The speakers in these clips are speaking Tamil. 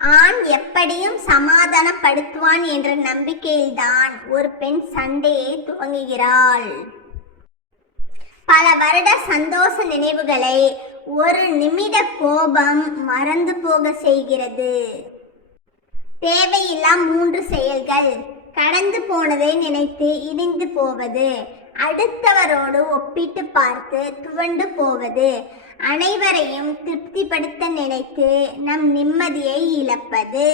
ஆண் எப்படியும் சமாதானப்படுத்துவான் என்ற நம்பிக்கையில்தான் ஒரு பெண் சண்டையை துவங்குகிறாள். பல வருட சந்தோஷ நினைவுகளை ஒரு நிமிட கோபம் மறந்து போக செய்கிறது. தேவையில்லா 3 செயல்கள்: கடந்து போனதை நினைத்து இடிந்து போவது, அடுத்தவரோடு ஒப்பிட்டு பார்த்து துவண்டு போவது, அனைவரையும் திருப்திப்படுத்த நினைத்து நம் நிம்மதியை இழப்பது.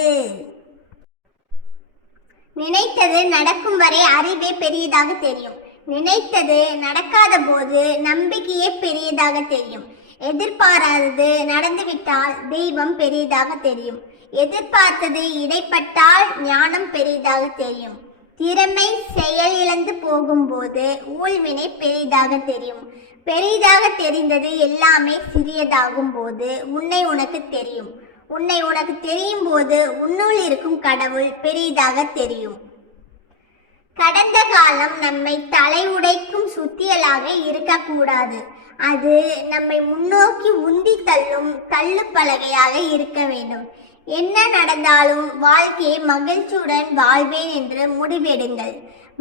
நினைத்தது நடக்கும் வரை அறிவே பெரியதாக தெரியும். நினைத்தது நடக்காத போது நம்பிக்கையே பெரியதாக தெரியும். எதிர்பாராதது நடந்துவிட்டால் தெய்வம் பெரியதாக தெரியும். எதிர்பார்த்தது இடைப்பட்டால் ஞானம் பெரியதாக தெரியும். திறமை செயல் இழந்து போகும்போது ஊழ்வினை பெரிதாக தெரியும். பெரிதாக தெரிந்தது எல்லாமே சிறியதாகும் போது உன்னை உனக்கு தெரியும். உன்னை உனக்கு தெரியும் போது உன்னுள் இருக்கும் கடவுள் பெரிதாக தெரியும். கடந்த காலம் நம்மை தலை உடைக்கும் சுத்தியலாக இருக்கக்கூடாது. அது நம்மை முன்னோக்கி உந்தி தள்ளும் தள்ளு பலகையாக இருக்க வேண்டும். என்ன நடந்தாலும் வாழ்க்கையை மகிழ்ச்சியுடன் வாழ்வேன் என்று முடிவெடுங்கள்.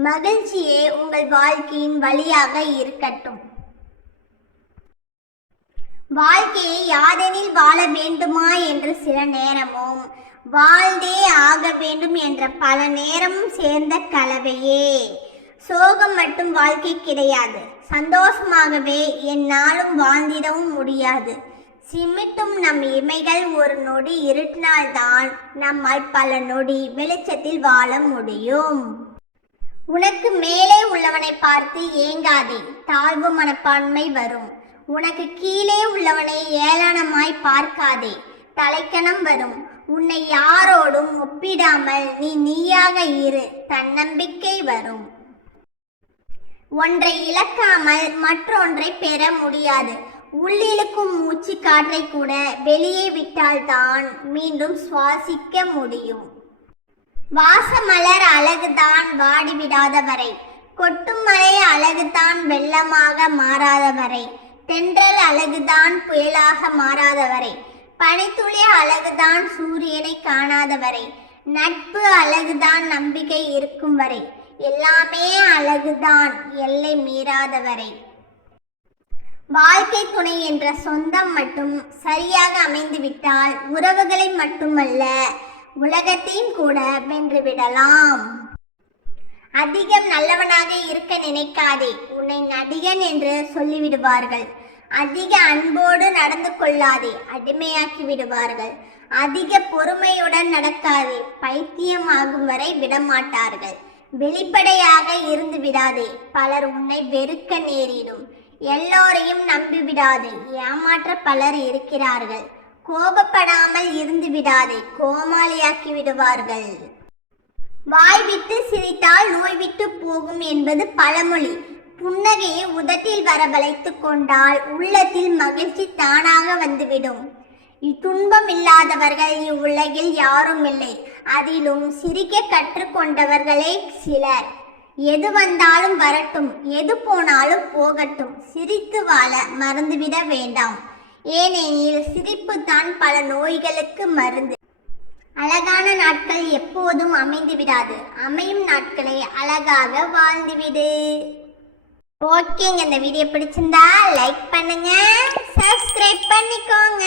மகிழ்ச்சியே உங்கள் வாழ்க்கையின் வழியாக இருக்கட்டும். வாழ்க்கையை யாதெனில் வாழ வேண்டுமா என்று சில நேரமும், வாழ்ந்தே ஆக வேண்டும் என்ற பல நேரமும் சேர்ந்த கலவையே. சோகம் மட்டும் வாழ்க்கை கிடையாது. சந்தோஷமாகவே எந்நாளும் வாழ்ந்திடவும் முடியாது. சிமிட்டும் நம் இமைகள் ஒரு நொடி இருட்டினால்தான் நம்மால் பல நொடி வெளிச்சத்தில் வாழ முடியும். உனக்கு மேலே உள்ளவனை பார்த்து ஏங்காதே, தாழ்வு மனப்பான்மை வரும். உனக்கு கீழே உள்ளவனை ஏளனமாய் பார்க்காதே, தலைக்கணம் வரும். உன்னை யாரோடும் ஒப்பிடாமல் நீ நீயாக இரு, தன்னம்பிக்கை வரும். ஒன்றை இழக்காமல் மற்றொன்றை பெற முடியாது. உள்ளிழுக்கும் மூச்சு காற்றை கூட வெளியே விட்டால்தான் மீண்டும் சுவாசிக்க முடியும். வாசமலர் அழகுதான் வாடிவிடாத வரை, கொட்டும் மழை அழகுதான் வெள்ளமாக மாறாத வரை, தென்றல் அழகுதான் புயலாக மாறாத வரை, பனித்துளி அழகுதான் சூரியனை காணாத வரை, நட்பு அழகுதான் நம்பிக்கை இருக்கும் வரை, எல்லாமே அழகுதான் எல்லை மீறாத வரை. வாழ்க்கை துணை என்ற சொந்தம் மட்டும் சரியாக அமைந்துவிட்டால் உறவுகளை மட்டுமல்ல உலகத்தையும் கூட வென்றுவிடலாம். அதிகம் நல்லவனாக இருக்க நினைக்காதே, உன்னை நடிகன் என்று சொல்லிவிடுவார்கள். அதிக அன்போடு நடந்து கொள்ளாதே, அடிமையாக்கி விடுவார்கள். அதிக பொறுமையுடன் நடக்காதே, பைத்தியமாகும் வரை விடமாட்டார்கள். வெளிப்படையாக இருந்து விடாதே, பலர் உன்னை வெறுக்க நேரிடும். எல்லோரையும் நம்பிவிடாதே, ஏமாற்ற பலர் இருக்கிறார்கள். கோபப்படாமல் இருந்து விடாதே, கோமாளியாக்கி விடுவார்கள். வாய் விட்டு சிரித்தால் நோய் விட்டு போகும் என்பது பழமொழி. புன்னகையை உதட்டில் வரவழைத்து கொண்டால் உள்ளத்தில் மகிழ்ச்சி தானாக வந்துவிடும். துன்பம் இல்லாதவர்கள் இவ்வுலகில் யாரும் இல்லை. அதிலும் சிரிக்க கற்றுக்கொண்டவர்களே சிலர். எது வந்தாலும் வரட்டும், எது போனாலும் போகட்டும், சிரித்து வாழ மறந்துவிட வேண்டாம். ஏனெனில் சிரிப்பு தான் பல நோய்களுக்கு மருந்து. அழகான நாட்கள் எப்போதும் அமைந்து விடாது. அமையும் நாட்களை அழகாக வாழ்ந்துவிடு. ஓகேங்க, இந்த வீடியோ பிடிச்சிருந்தா லைக் பண்ணுங்க, சப்ஸ்கிரைப் பண்ணிக்கோங்க.